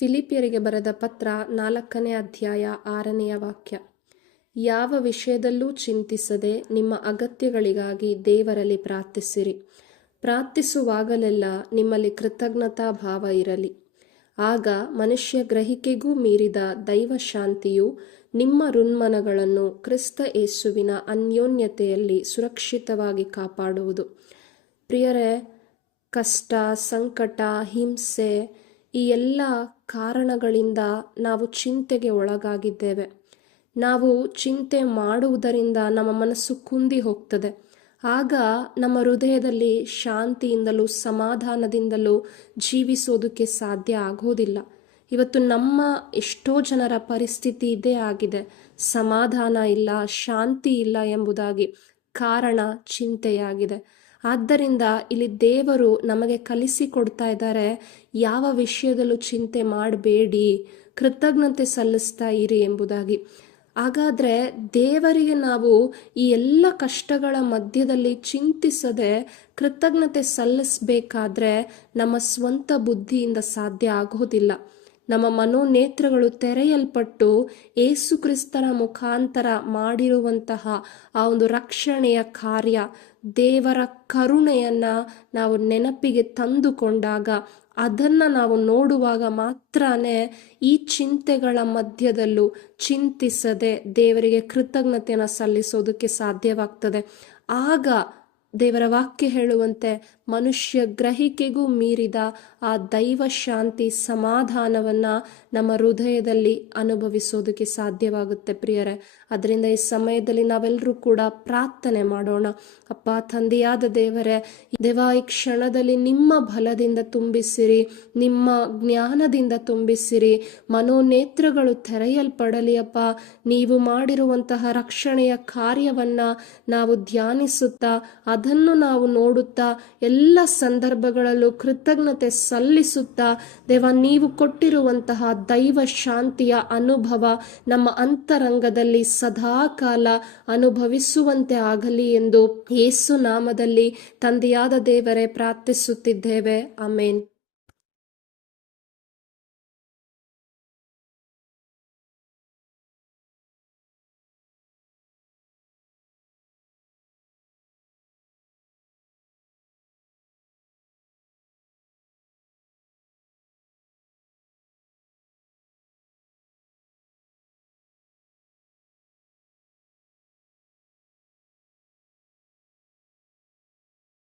ಫಿಲಿಪಿಯರಿಗೆ ಬರೆದ ಪತ್ರ ನಾಲ್ಕನೇ ಅಧ್ಯಾಯ ಆರನೆಯ ವಾಕ್ಯ. ಯಾವ ವಿಷಯದಲ್ಲೂ ಚಿಂತಿಸದೆ ನಿಮ್ಮ ಅಗತ್ಯಗಳಿಗಾಗಿ ದೇವರಲ್ಲಿ ಪ್ರಾರ್ಥಿಸಿರಿ. ಪ್ರಾರ್ಥಿಸುವಾಗಲೆಲ್ಲ ನಿಮ್ಮಲ್ಲಿ ಕೃತಜ್ಞತಾ ಭಾವ ಇರಲಿ. ಆಗ ಮನುಷ್ಯ ಗ್ರಹಿಕೆಗೂ ಮೀರಿದ ದೈವ ಶಾಂತಿಯು ನಿಮ್ಮ ಋನ್ಮನಗಳನ್ನು ಕ್ರಿಸ್ತ ಯೇಸುವಿನ ಅನ್ಯೋನ್ಯತೆಯಲ್ಲಿ ಸುರಕ್ಷಿತವಾಗಿ ಕಾಪಾಡುವುದು. ಪ್ರಿಯರೇ, ಕಷ್ಟ, ಸಂಕಟ, ಹಿಂಸೆ ಈ ಎಲ್ಲ ಕಾರಣಗಳಿಂದ ನಾವು ಚಿಂತೆಗೆ ಒಳಗಾಗಿದ್ದೇವೆ. ನಾವು ಚಿಂತೆ ಮಾಡುವುದರಿಂದ ನಮ್ಮ ಮನಸ್ಸು ಕುಂದಿ ಹೋಗ್ತದೆ. ಆಗ ನಮ್ಮ ಹೃದಯದಲ್ಲಿ ಶಾಂತಿಯಿಂದಲೂ ಸಮಾಧಾನದಿಂದಲೂ ಜೀವಿಸೋದಕ್ಕೆ ಸಾಧ್ಯ ಆಗೋದಿಲ್ಲ. ಇವತ್ತು ನಮ್ಮ ಎಷ್ಟೋ ಜನರ ಪರಿಸ್ಥಿತಿ ಇದೇ ಆಗಿದೆ. ಸಮಾಧಾನ ಇಲ್ಲ, ಶಾಂತಿ ಇಲ್ಲ ಎಂಬುದಾಗಿ ಕಾರಣ ಚಿಂತೆಯಾಗಿದೆ. ಆದ್ದರಿಂದ ಇಲ್ಲಿ ದೇವರು ನಮಗೆ ಕಲಿಸಿಕೊಡ್ತಾ ಇದ್ದಾರೆ, ಯಾವ ವಿಷಯದಲ್ಲೂ ಚಿಂತೆ ಮಾಡಬೇಡಿ, ಕೃತಜ್ಞತೆ ಸಲ್ಲಿಸ್ತಾ ಇರಿ ಎಂಬುದಾಗಿ. ಹಾಗಾದರೆ ದೇವರಿಗೆ ನಾವು ಈ ಎಲ್ಲ ಕಷ್ಟಗಳ ಮಧ್ಯದಲ್ಲಿ ಚಿಂತಿಸದೆ ಕೃತಜ್ಞತೆ ಸಲ್ಲಿಸಬೇಕಾದ್ರೆ ನಮ್ಮ ಸ್ವಂತ ಬುದ್ಧಿಯಿಂದ ಸಾಧ್ಯ ಆಗೋದಿಲ್ಲ. ನಮ್ಮ ಮನೋನೇತ್ರಗಳು ತೆರೆಯಲ್ಪಟ್ಟು ಏಸು ಕ್ರಿಸ್ತನ ಮುಖಾಂತರ ಮಾಡಿರುವಂತಹ ಆ ಒಂದು ರಕ್ಷಣೆಯ ಕಾರ್ಯ, ದೇವರ ಕರುಣೆಯನ್ನು ನಾವು ನೆನಪಿಗೆ ತಂದುಕೊಂಡಾಗ ಅದನ್ನು ನಾವು ನೋಡುವಾಗ ಮಾತ್ರನೇ ಈ ಚಿಂತೆಗಳ ಮಧ್ಯದಲ್ಲೂ ಚಿಂತಿಸದೆ ದೇವರಿಗೆ ಕೃತಜ್ಞತೆಯನ್ನು ಸಲ್ಲಿಸೋದಕ್ಕೆ ಸಾಧ್ಯವಾಗ್ತದೆ. ಆಗ ದೇವರ ವಾಕ್ಯ ಹೇಳುವಂತೆ ಮನುಷ್ಯ ಗ್ರಹಿಕೆಗೂ ಮೀರಿದ ಆ ದೈವ ಶಾಂತಿ ಸಮಾಧಾನವನ್ನ ನಮ್ಮ ಹೃದಯದಲ್ಲಿ ಅನುಭವಿಸೋದಕ್ಕೆ ಸಾಧ್ಯವಾಗುತ್ತೆ ಪ್ರಿಯರೇ. ಅದರಿಂದ ಈ ಸಮಯದಲ್ಲಿ ನಾವೆಲ್ಲರೂ ಕೂಡ ಪ್ರಾರ್ಥನೆ ಮಾಡೋಣ. ಅಪ್ಪ, ತಂದೆಯಾದ ದೇವರೇ, ದೇವ, ಈ ಕ್ಷಣದಲ್ಲಿ ನಿಮ್ಮ ಬಲದಿಂದ ತುಂಬಿಸಿರಿ, ನಿಮ್ಮ ಜ್ಞಾನದಿಂದ ತುಂಬಿಸಿರಿ. ಮನೋನೇತ್ರಗಳು ತೆರೆಯಲ್ಪಡಲಿ ಅಪ್ಪ. ನೀವು ಮಾಡಿರುವಂತಹ ರಕ್ಷಣೆಯ ಕಾರ್ಯವನ್ನ ನಾವು ಧ್ಯಾನಿಸುತ್ತಾ, ಅದನ್ನು ನಾವು ನೋಡುತ್ತಾ ಎಲ್ಲ ಸಂದರ್ಭಗಳಲ್ಲೂ ಕೃತಜ್ಞತೆ ಸಲ್ಲಿಸುತ್ತಾ, ದೇವ ನೀವು ಕೊಟ್ಟಿರುವಂತಹ ದೈವ ಶಾಂತಿಯ ಅನುಭವ ನಮ್ಮ ಅಂತರಂಗದಲ್ಲಿ ಸದಾಕಾಲ ಅನುಭವಿಸುವಂತೆ ಆಗಲಿ ಎಂದು ಯೇಸು ನಾಮದಲ್ಲಿ ತಂದೆಯಾದ ದೇವರೇ ಪ್ರಾರ್ಥಿಸುತ್ತಿದ್ದೇವೆ. ಅಮೇನ್